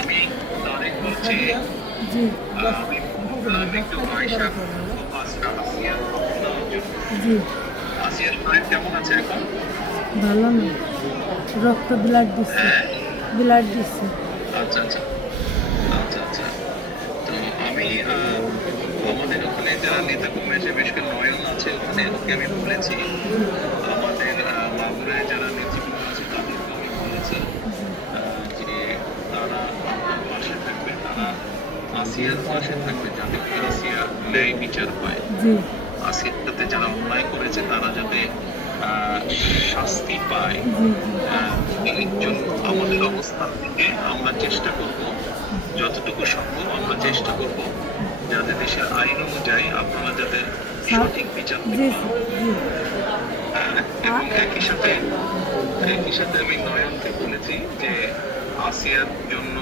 আমি তারেক বলছি। জি আমি একটু আয়শা আসিয়া জি আসিয়ার শরীর কেমন আছে এখন? ভালো না, রক্ত ব্লাড দিচ্ছে, হ্যাঁ, ব্লাড দিচ্ছে। আচ্ছা আচ্ছা আচ্ছা আচ্ছা। তো আমি আমাদের ওখানে যারা নেতা কর্মী আছে, বিশেষ করে নয়ন আছে ওখানে, ওকে আমি বলেছি। আমাদের মাগুরায় যারা নেতৃবৃন্দ আছে তাদেরকে আমি বলেছি যে তারা আপনার পাশে থাকবে, তারা আসিয়ার পাশে থাকবে যাতে করে আসিয়া ন্যায় বিচার পায়। জি আসিয়ার সাথে যারা অন্যায় করেছে তারা যাতে আহ, শাস্তি পায়। জি এর জন্য আমাদের অবস্থান থেকে আমরা চেষ্টা করব, যতটুকু সম্ভব আমরা চেষ্টা করব যাতে দেশের আইন অনুযায়ী আপনারা যাতে সঠিক বিচার জি পান। জি এবং একই সাথে আমি নয়নকে বলেছি যে আসিয়ার জন্য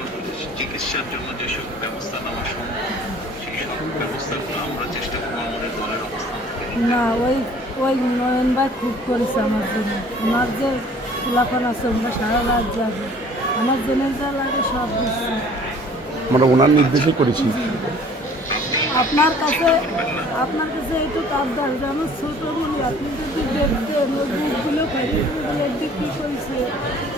চিকিৎসার জন্য যেসব ব্যবস্থা নেওয়া সম্ভব সেই সব ব্যবস্থাগুলো আমরা চেষ্টা করবো আমাদের দলের অবস্থান থেকে নিতে। না, ওই ওই নয়ন ভাই খুব করেছে আমার জন্য। আমার যে খোলাফান আছে ওরা সারা রাত যাবে, আমার জন্য যা লাগে সব দিচ্ছে। আমরা ওনার নির্দেশে করেছি। আপনার কাছে চিন্তা করবেন না। আপনার কাছে একটু আবদার, আমার ছোট বলি আপনি যদি দেখতেন ওই বুকগুলো ফেরিয়ে কি করেছে,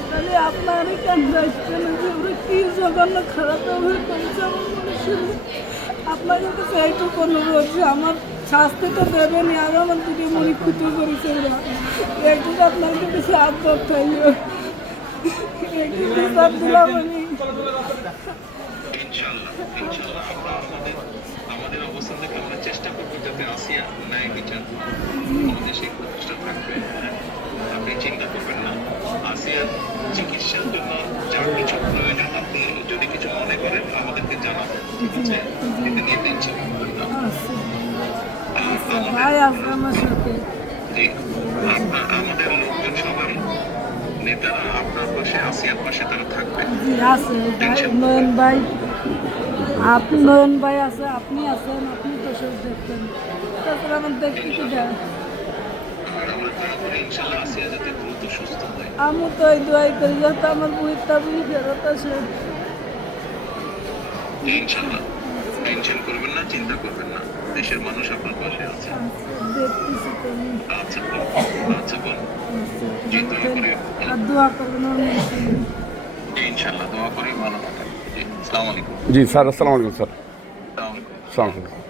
তাহলে আপনারই কেন দায়িত্ব না যে ওরা কি জঘন্য খারাপ ব্যবহার করেছে আমার মানুষের। আপনার কাছে এইটুকু অনুরোধ যে আমার শাস্তি তো দেবেনি, আর আমার দিকে মনে ক্ষতি করেছে ওরা, একটু আপনার কাছে আবদার থাকবে, একটু বিচার দিলাম আমি। ইনশাআল্লাহ ইনশাআল্লাহ আমরা আমাদের অবস্থান থেকে আমরা চেষ্টা করবো যাতে আসিয়া ন্যায় বিচার পায়। আমাদের সেই প্রচেষ্টা থাকবে। আপনি চিন্তা করবেন না। আসিয়ার চিকিৎসার জন্য যা কিছু প্রয়োজন আপনি যদি কিছু মনে করেন আমাদেরকে জানাবেন, ঠিক আছে? এতে নিয়ে টেনশন করবেন না। আচ্ছা আচ্ছা, ভাই আছে আমার সাথে। জি, আমাদের লোকজন সবাই নেতারা আপনার পাশে, আসিয়ার পাশে তারা থাকবে। জি আছে ভাই, নয়ন ভাই, আপনি নয়ন ভাই আছে, আপনি আছেন, আপনি তো সব দেখতেন, তারপরে আমার দেখতে কি যায়। আর আমরা দোয়া করি ইনশাআল্লাহ আসিয়া যাতে দ্রুত সুস্থ হয়। আমি তো এই দোয়াই করি যাতে আমার বইটা বুঝি ফেরত আসে। ইনশাআল্লাহ টেনশন করবেন না, চিন্তা করবেন না, দেশের মানুষ আপনার পাশে আছে। দেখতেছি তো আমি। আচ্ছা বোন, আচ্ছা বোন, জি দোয়া করি। আর দোয়া করবেন আমার মানুষের। ইনশাআল্লাহ দোয়া করি ভালো থাকেন। জি আসসালামু আলাইকুম। জি স্যার, আসসালামু আলাইকুম স্যার। আসসালামু আলাইকুম। আসসালামু আলাইকুম।